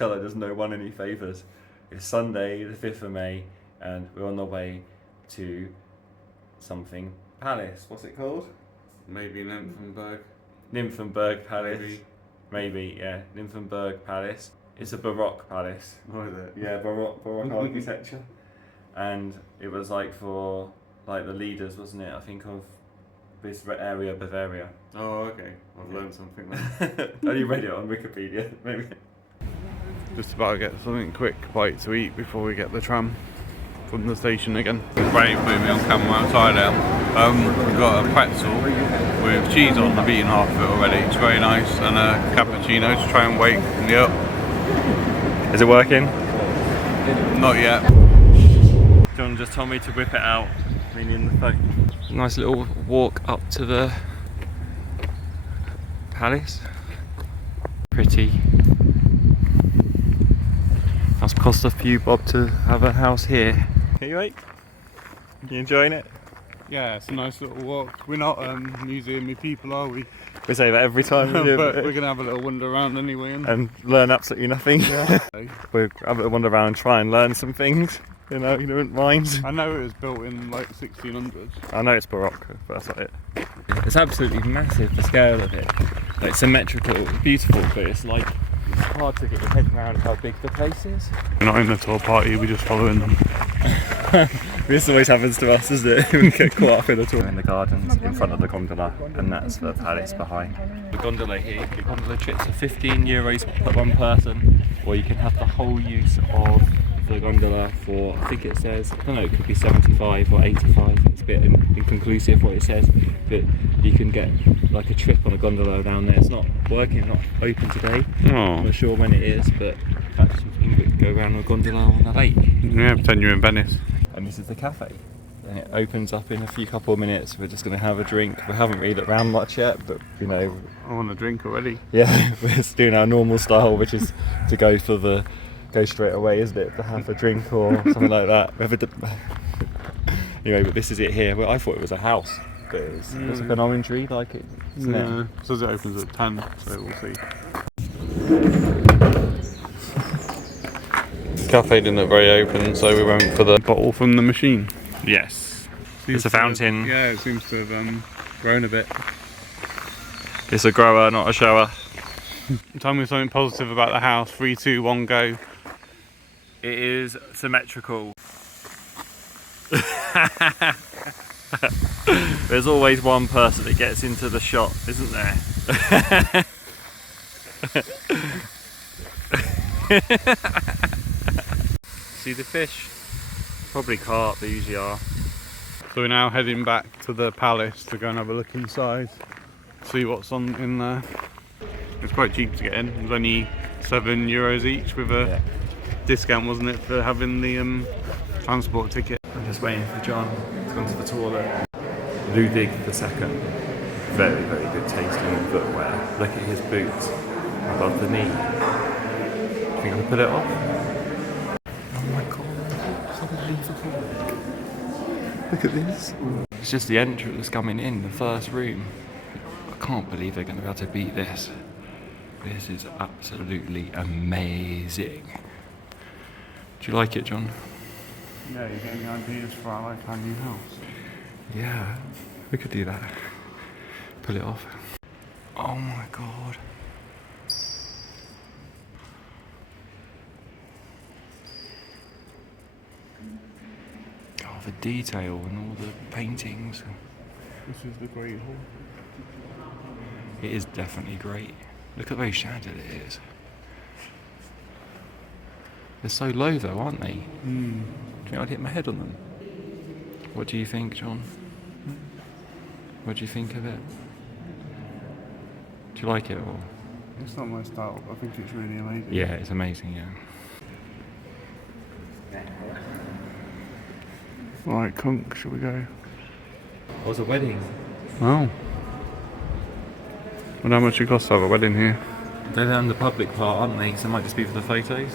colour does no one any favours. It's Sunday, the 5th of May, and we're on the way to something palace. What's it called? Maybe Nymphenburg. Nymphenburg Palace. Maybe, yeah. Nymphenburg Palace. It's a Baroque palace. Oh, is it? Yeah, Baroque architecture. And it was like for like the leaders, wasn't it? I think of this area, Bavaria. Oh, okay. I've learned something there. Only read it on Wikipedia, maybe. Just about to get something quick bite to eat before we get the tram from the station again. Great, putting me on camera outside now. We've got a pretzel with cheese on. I've eaten half of it already. It's very nice, and a cappuccino to try and wake me up. Is it working? Not yet. John just told me to whip it out, meaning the phone. Nice little walk up to the palace. Pretty. Must cost a few bob to have a house here. Are you right? You enjoying it? Yeah, it's a nice little walk. We're not museum-y people, are we? We say that every time we do but we're going to have a little wander around anyway. And learn absolutely nothing. Yeah. We'll have a little wander around and try and learn some things. You know, you don't mind. I know it was built in like 1600s. I know it's Baroque, but that's not it. It's absolutely massive, the scale of it. Like symmetrical, beautiful, but it's like it's hard to get your head around how big the place is. We're not in the tour party, we're just following them. This always happens to us, doesn't it? We get caught up in a tour. We're in the gardens in front of the gondola, and that's the palace behind. The gondola here, the gondola trips are €15 per one person, or you can have the whole use of the gondola for, I think it says, I don't know, it could be 75 or 85, it's a bit inconclusive what it says, but you can get like a trip on a gondola down there. It's not working, it's not open today. I'm not sure when it is, but catch something that go around a gondola on the lake. Yeah, pretend you're in Venice. And this is the cafe. And it opens up in a couple of minutes. We're just going to have a drink. We haven't really looked around much yet, but you know. I want a drink already. Yeah, we're just doing our normal style, which is to go straight away, isn't it? To have a drink or something like that. Anyway, but this is it here. Well, I thought it was a house, but it's like an orangery, like it, isn't it? It says it opens at 10, so we'll see. The cafe didn't look very open, so we went for the bottle from the machine. Yes. It's a fountain. Yeah, it seems to have grown a bit. It's a grower, not a shower. Tell me something positive about the house. 3, 2, 1, go. It is symmetrical. There's always one person that gets into the shot, isn't there? See the fish? Probably carp, they usually are. So we're now heading back to the palace to go and have a look inside, see what's in there. It's quite cheap to get in. It was only €7 each with a discount, wasn't it, for having the transport ticket. I'm just waiting for John to go to the toilet. Ludwig II. Very, very good tasting footwear. Look at his boots above the knee. Do you think I can put it off? Oh my god, it's unbelievable. Look at this. It's just the entrance coming in, the first room. I can't believe they're going to be able to beat this. This is absolutely amazing. Do you like it, John? Yeah, you're getting ideas for our new house. Yeah, we could do that. Pull it off. Oh my god. Oh, the detail and all the paintings. This is the Great Hall. It is definitely great. Look at the way shaded it is. They're so low though, aren't they? Do you think I'd hit my head on them? What do you think, John? What do you think of it? Do you like it or? It's not my style, but I think it's really amazing. Yeah, it's amazing, yeah. Right, Kunk, shall we go? It was a wedding. Oh. Well, how much it costs to have a wedding here? They're down the public part, aren't they? So it might just be for the photos.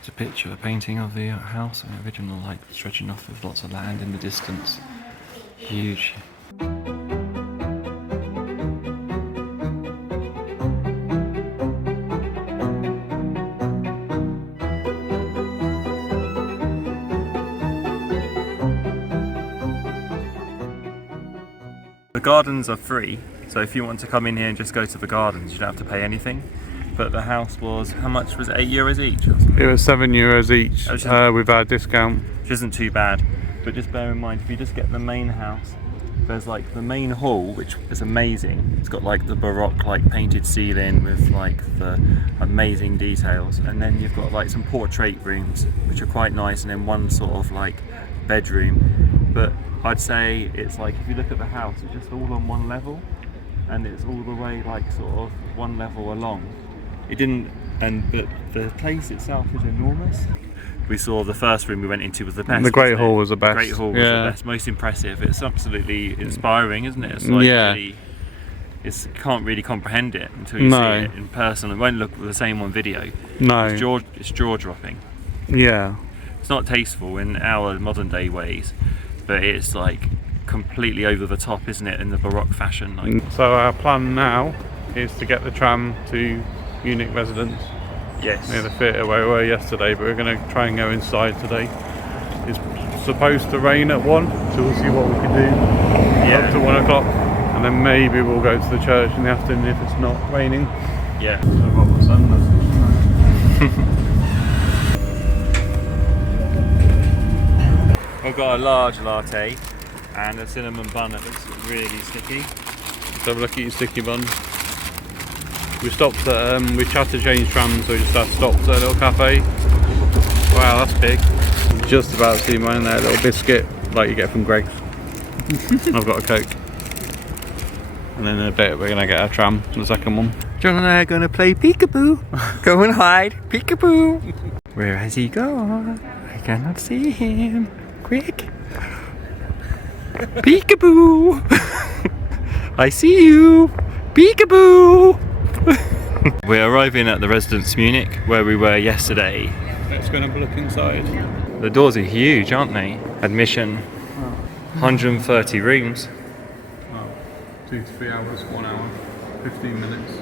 It's a picture, a painting of the house, an original, like stretching off with lots of land in the distance. Huge. gardens are free, so if you want to come in here and just go to the gardens, you don't have to pay anything. But the house was, how much was it, €8 each or something? It was €7 each with our discount. Which isn't too bad, but just bear in mind, if you just get the main house, there's like the main hall, which is amazing. It's got like the Baroque like painted ceiling with like the amazing details, and then you've got like some portrait rooms which are quite nice, and then one sort of like bedroom. But I'd say it's like, if you look at the house, it's just all on one level, and it's all the way like sort of one level along. It didn't, but the place itself is enormous. We saw the first room we went into was the best. The Great Hall was the best. The Great Hall was the best, most impressive. It's absolutely inspiring, isn't it? It's like really, you can't really comprehend it until you see it in person. It won't look the same on video. No. It's jaw-dropping. Yeah. It's not tasteful in our modern day ways, but it's like completely over the top, isn't it, in the Baroque fashion. Like. So our plan now is to get the tram to Munich Residenz. Yes. Near the theatre where we were yesterday, but we're going to try and go inside today. It's supposed to rain at 1, so we'll see what we can do up to 1 o'clock, and then maybe we'll go to the church in the afternoon if it's not raining. Yeah. I've got a large latte and a cinnamon bun that looks really sticky. Let's have a look at your sticky bun. We stopped at, we had to change trams, so we just stopped at a little cafe. Wow, that's big. Just about to see mine there, a little biscuit like you get from Greg's. I've got a Coke. And then in a bit we're going to get a tram, the second one. John and I are going to play peekaboo. Go and hide, peekaboo. Where has he gone? I cannot see him. Quick. Peekaboo. I see you. Peekaboo. We're arriving at the Residence Munich, where we were yesterday. Let's go and have a look inside. The doors are huge, aren't they? Admission, 130 rooms. Oh, 2 to 3 hours, 1 hour, 15 minutes.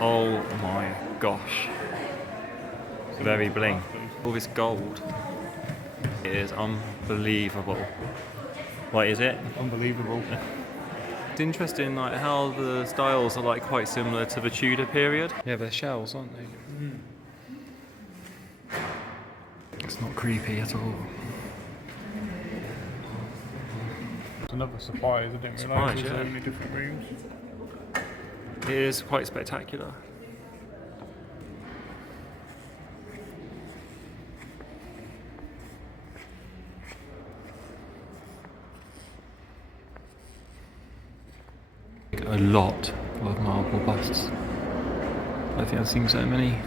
Oh my gosh. Very bling. All this gold. It is unbelievable. What is it? Unbelievable. It's interesting like how the styles are like quite similar to the Tudor period. Yeah, they're shells, aren't they? It's not creepy at all. It's another surprise, I didn't realise there's so many different rooms. It is quite spectacular. A lot of marble busts. I think I've seen so many.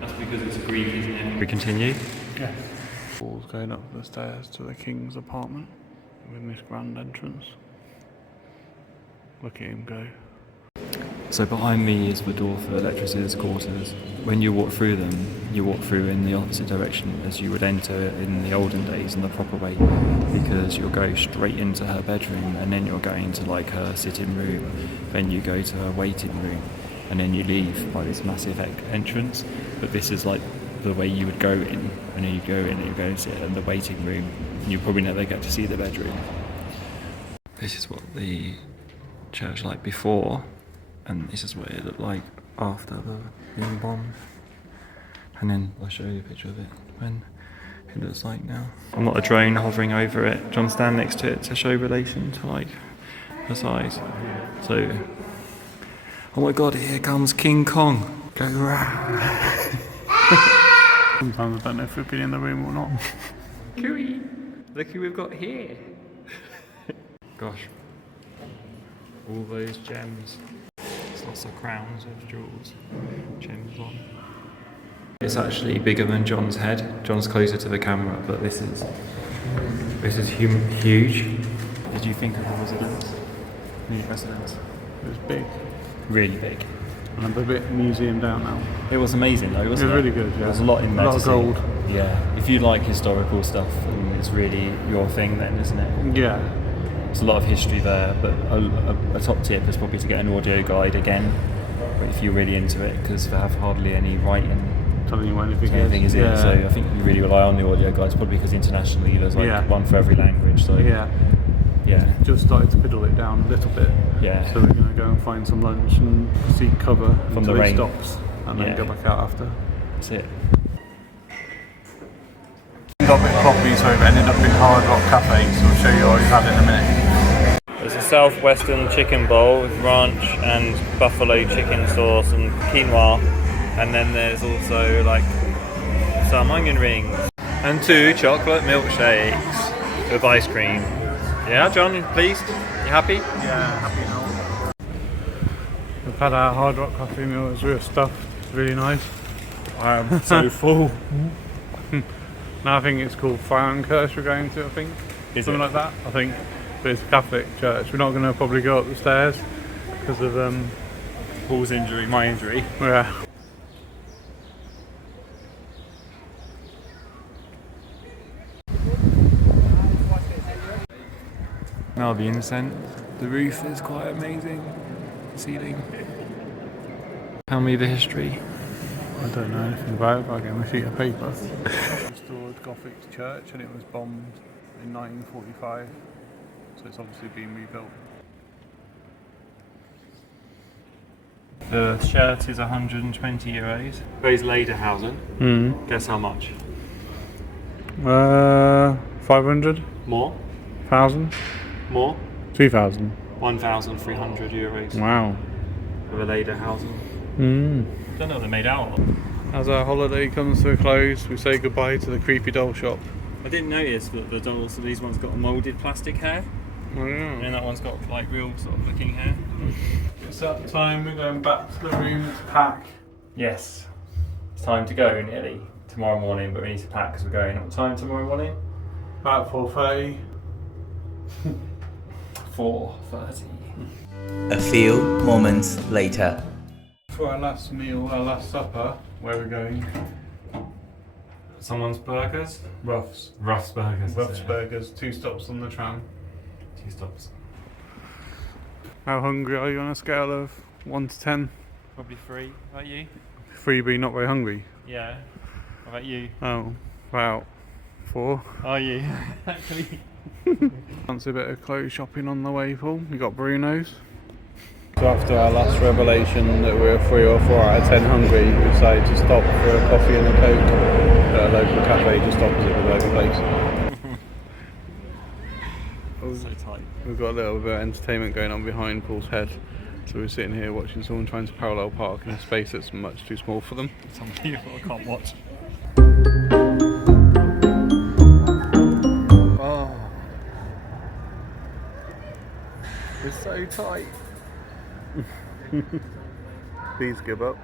That's because it's Greek, isn't it? We continue? Yeah. Walls going up the stairs to the king's apartment with this grand entrance. Look at him go. So behind me is the door for the Electress's quarters. When you walk through them, you walk through in the opposite direction as you would enter in the olden days in the proper way, because you'll go straight into her bedroom, and then you're going to like her sitting room, then you go to her waiting room, and then you leave by this massive entrance. But this is like the way you would go in, and then you go in and you go and sit in the waiting room, and you probably never get to see the bedroom. This is what the church like before, and this is what it looked like after being bombed. And then I'll show you a picture of it when it looks like now. I've got a drone hovering over it. John stand next to it to show relation to like the size. So, oh my god, here comes King Kong. Go rah. Sometimes I don't know if we've been in the room or not. Cooey, look who we've got here. Gosh, all those gems. There's lots of crowns with jewels, gems on. It's actually bigger than John's head. John's closer to the camera, but this is huge. Did you think of the residence? Munich Residence. It was big. Really big. And I'm a bit museum down now. It was amazing though, wasn't it? It was really good, yeah. There was a lot in there. A lot of gold. Yeah. If you like historical stuff, it's really your thing then, isn't it? Yeah. There's a lot of history there, but a top tip is probably to get an audio guide again, if you're really into it, because they have hardly any writing telling you what anything So anything is it. So I think you really rely on the audio guides, probably because internationally there's like one for every language. So yeah. Just started to piddle it down a little bit. Yeah. So we're going to go and find some lunch and seek cover from the until rain. it stops, and then go back out after. That's it. Got a bit sloppy, so we've ended up in Hard Rock Cafe. So I'll show you what we've had in a minute. There's a southwestern chicken bowl with ranch and buffalo chicken sauce and quinoa, and then there's also like some onion rings and 2 chocolate milkshakes with ice cream. Yeah, John, you pleased? You happy? Yeah, happy now. We've had our Hard Rock coffee meal. It was real stuff. It's really nice. I am so full. Now I think it's called Frauenkirche we're going to, I think. Something like that, I think. But it's a Catholic church. We're not going to probably go up the stairs because of Paul's injury, my injury. Yeah. Now the incense. The roof is quite amazing. Ceiling. Tell me the history. I don't know anything about it, but I gave him a sheet of paper. Restored Gothic church, and it was bombed in 1945, so it's obviously been rebuilt. The shirt is 120 euros. Where's Lederhausen? Guess how much? 500? More? 1,000? More? 2,000? 1,300 euros. Wow. For a Lederhausen. Don't know what they're made out of. As our holiday comes to a close, we say goodbye to the creepy doll shop. I didn't notice that the dolls, so these ones got a moulded plastic hair. Oh yeah. And that one's got like real sort of looking hair. It's that time, we're going back to the room to pack. Yes. It's time to go nearly tomorrow morning, but we need to pack because we're going at what time tomorrow morning? About 4:30. 4:30. A few moments later. For our last meal, our last supper, where we're going? Someone's Burgers? Ruff's. Ruff's Burgers. Ruff's Burgers, 2 stops on the tram. 2 stops. How hungry are you on a scale of 1 to 10? Probably 3. How about you? 3 being not very hungry. Yeah. How about you? Oh, about 4. Are you? Actually. Fancy a bit of clothes shopping on the way, Paul? You got Bruno's? So after our last revelation that we were 3 or 4 out of 10 hungry, we decided to stop for a coffee and a Coke at a local cafe just opposite the burger place. So tight. We've got a little bit of entertainment going on behind Paul's head. So we're sitting here watching someone trying to parallel park in a space that's much too small for them. Some people I can't watch. Oh. We're so tight. Please give up.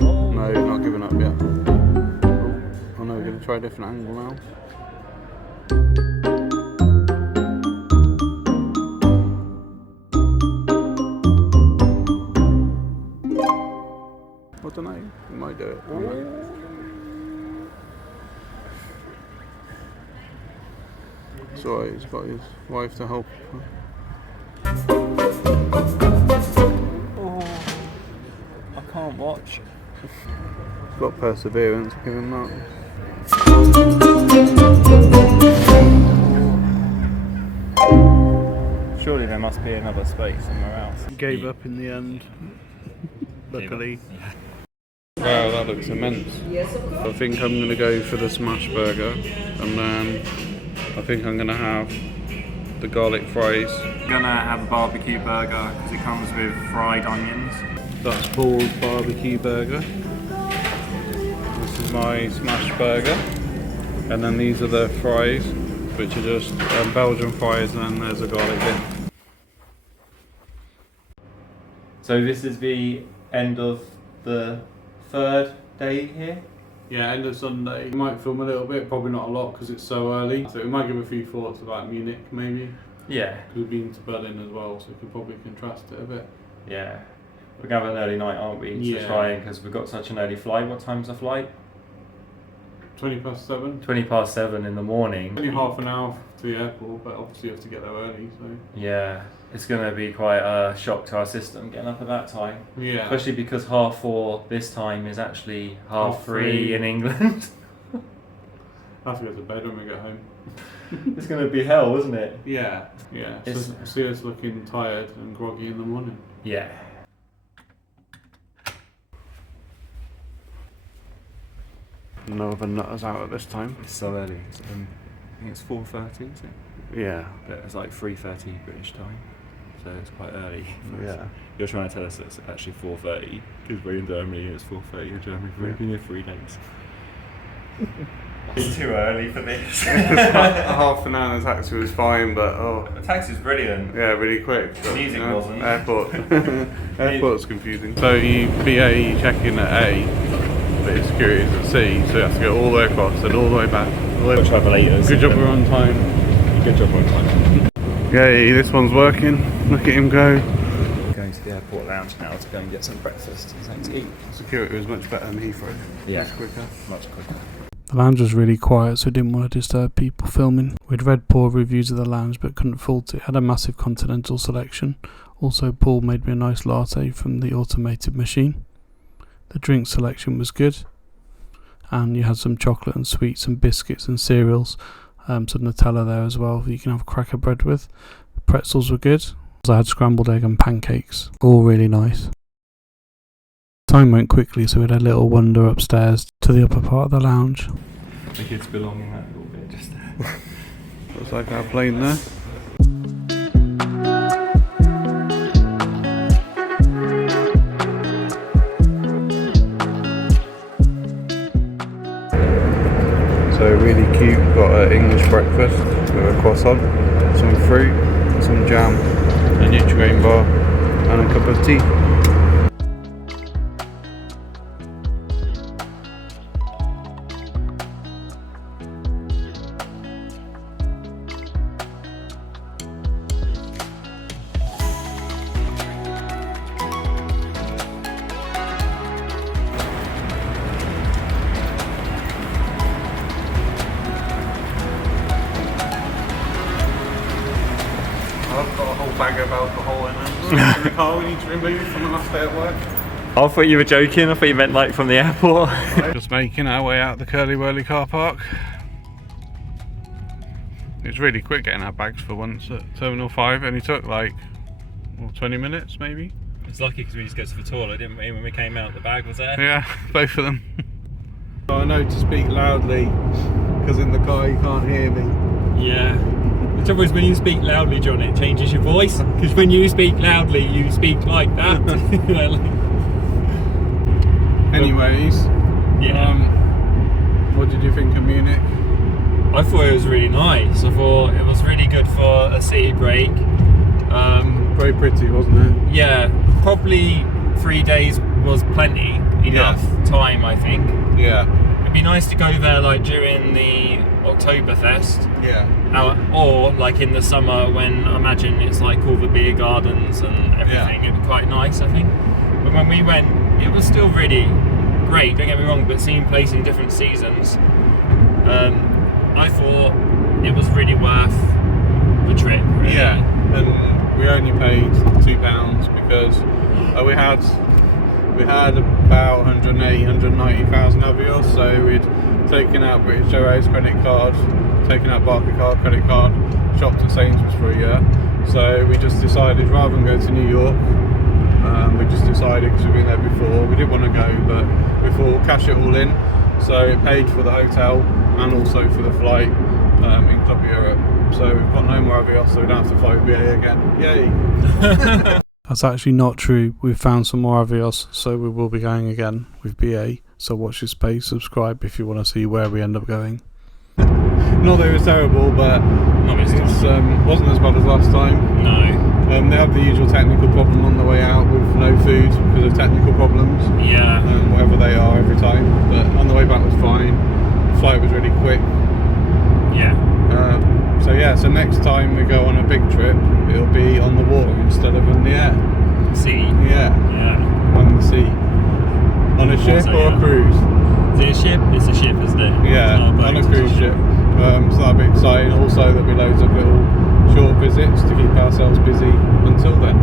No, not giving up yet. Oh no, we're going to try a different angle now. I don't know, we might do it. It's alright, he's got his wife to help. I can't watch. He's got perseverance, give him that. Surely there must be another space somewhere else. Gave up in the end. Luckily. Wow, that looks immense. I think I'm going to go for the smash burger, and then I think I'm going to have the garlic fries. I'm gonna have a barbecue burger because it comes with fried onions. That's Paul's barbecue burger. This is my smash burger. And then these are the fries, which are just Belgian fries, and then there's a garlic dip. So this is the end of the 3rd day here? Yeah, end of Sunday. We might film a little bit, probably not a lot because it's so early. So we might give a few thoughts about Munich, maybe. Yeah. Because we've been to Berlin as well, so we could probably contrast it a bit. Yeah. We're going to have an early night, aren't we? Yeah. To try, because we've got such an early flight. What time's the flight? 20 past 7. 20 past 7 in the morning. Only half an hour to the airport, but obviously you have to get there early, so... Yeah, it's going to be quite a shock to our system getting up at that time. Yeah. Especially because 4:30 this time is actually 3:30 in England. I have to go to bed when we get home. It's going to be hell, isn't it? Yeah. So see us looking tired and groggy in the morning. Yeah. No other nutters out at this time. It's so early. I think it's 4:30, isn't it? Yeah. But it's like 3:30 British time, so it's quite early. Yeah. You're trying to tell us it's actually 4:30 because we're in Germany and it's 4:30 in Germany. We've been here 3 days. It's too early for this. Half an hour the taxi was fine, but The taxi's brilliant. yeah, really quick. The music wasn't. Airport's confusing. So you BA check in at A, but your security is at C, so you have to go all the way across and all the way back. Travelators. Good job we're on time. Good job we're on time. Yay, this one's working. Look at him go. Going to the airport lounge now to go and get some breakfast and something to eat. Security was much better than Heathrow. Yeah. Much quicker. Much quicker. The lounge was really quiet, so we didn't want to disturb people filming. We'd read poor reviews of the lounge but couldn't fault it. It had a massive continental selection. Also, Paul made me a nice latte from the automated machine. The drink selection was good, and you had some chocolate and sweets and biscuits and cereals, some Nutella there as well that you can have cracker bread with. The pretzels were good. I had scrambled egg and pancakes, all really nice. Time went quickly, so we had a little wander upstairs to the upper part of the lounge. The kids belong in that little bit just there. Looks like our plane there. So really cute, got an English breakfast with a croissant, some fruit, some jam, a Nutrigrain bar and a cup of tea. I've got a whole bag of alcohol in the car we need to remove from the last day at work. I thought you were joking. I thought you meant like from the airport. Just making our way out the Curly Whirly car park. It was really quick getting our bags for once at Terminal 5. It only took like 20 minutes maybe. It's lucky because we just go to the toilet, didn't we? When we came out, the bag was there. Yeah, both of them. I know to speak loudly because in the car you can't hear me. Yeah. The trouble is when you speak loudly, John, it changes your voice. Because when you speak loudly, you speak like that. Anyways, yeah. What did you think of Munich? I thought it was really nice. I thought it was really good for a city break. Very pretty, wasn't it? Yeah, probably 3 days was plenty enough time, I think. Yeah. It'd be nice to go there like during the Oktoberfest. Yeah. Or like in the summer when I imagine it's like all the beer gardens and everything. It'd be quite nice, I think. But when we went, it was still really great, don't get me wrong, but seeing places in different seasons, I thought it was really worth the trip. Really. Yeah, and we only paid £2 because we had about 180, 190,000 Avios, so we'd taken out British Airways credit card, taken out Barclays card, credit card, shopped at Sainsbury's for a year. So we just decided rather than go to New York, we just decided because we've been there before, we didn't want to go, but we thought we'll cash it all in. So it paid for the hotel and also for the flight in Club Europe. So we've got no more Avios, so we don't have to fly with BA again. Yay! That's actually not true. We've found some more Avios, so we will be going again with BA. So watch this space, subscribe if you want to see where we end up going. Not that it was terrible, but it wasn't as bad as last time. No. They had the usual technical problem on the way out with no food because of technical problems. Yeah. Whatever they are every time. But on the way back was fine. The flight was really quick. Yeah. So next time we go on a big trip, it'll be on the water instead of in the air. Sea. Yeah. Yeah. On the sea. On a ship or a cruise? Is it a ship? It's a ship, isn't it? Yeah, on a cruise ship. So that'll be exciting. Also, there'll be loads of little short visits to keep ourselves busy until then.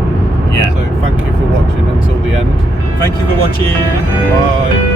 Yeah. So thank you for watching until the end. Thank you for watching. Bye.